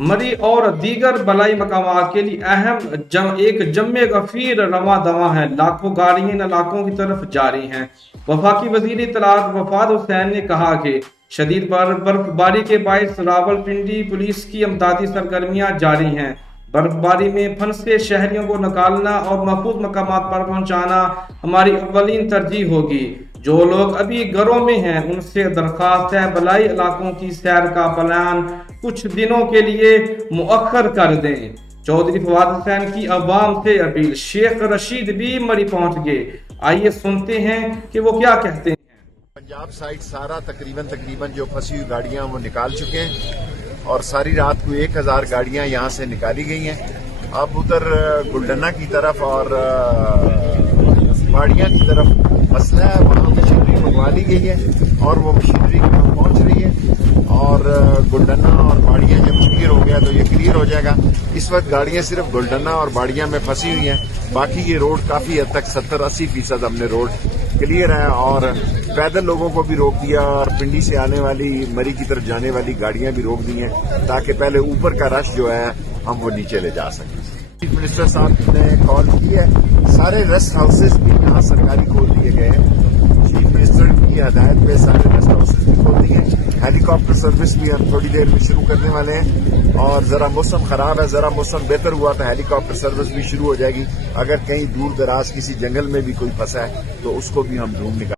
मरी और दीगर बलाई मकामात के लिए एक जम्मे गफीर रवा दवा है। लाखों गाड़ियां इन इलाकों की तरफ जारी हैं। वफाकी वजीर इत्तलात वफाद हुसैन ने कहा कि शदीद बर्फबारी के बायस रावलपिंडी पुलिस की अमदादी सरगर्मियां जारी हैं। बर्फबारी में फंसे शहरियों को निकालना और महफूज मकामात पर पहुंचाना हमारी अव्वलीन तरजीह होगी। जो लोग अभी घरों में हैं उनसे दरख्वास्त है बलाई इलाकों की सैर का प्लान कुछ दिनों के लिए मुअख्खर कर दें। चौधरी फवाद हुसैन की अवाम से अपील। शेख रशीद भी मरी पहुंच गए। आइए सुनते हैं कि वो क्या कहते हैं। पंजाब साइड सारा तकरीबन जो फंसी हुई गाड़ियां वो निकाल चुके हैं और सारी रात को 1000 गाड़ियां यहां से निकाली गई हैं। अब उधर गुलडना की तरफ और बाड़ियां की तरफ मसला है, वहां मशीनरी मंगवा ली गई है और वो मशीनरी पहुंच रही है और गुलडना और बाड़ियां जब क्लियर हो गया तो ये क्लियर हो जाएगा। इस वक्त गाड़ियां सिर्फ गुलडना और बाड़ियां में फंसी हुई हैं, बाकी ये रोड काफी हद तक 70-80% हमने रोड क्लियर है और पैदल लोगों को भी रोक दिया और पिंडी से आने वाली मरी की तरफ जाने वाली गाड़ियां भी रोक दी हैं ताकि पहले ऊपर का रश जो है हम वो नीचे ले जा सकें। चीफ मिनिस्टर साहब ने कॉल की है, सारे रेस्ट हाउसेज भी यहाँ सरकारी खोल दिए गए हैं। चीफ मिनिस्टर की हदायत पे सारे रेस्ट हाउसेज भी खोल दिए हैं। हेलीकॉप्टर सर्विस भी हम थोड़ी देर में शुरू करने वाले हैं और जरा मौसम खराब है, जरा मौसम बेहतर हुआ तो हेलीकॉप्टर सर्विस भी शुरू हो जाएगी। अगर कहीं दूर दराज किसी जंगल में भी कोई फंसा है तो उसको भी हम ढूंढ निकाल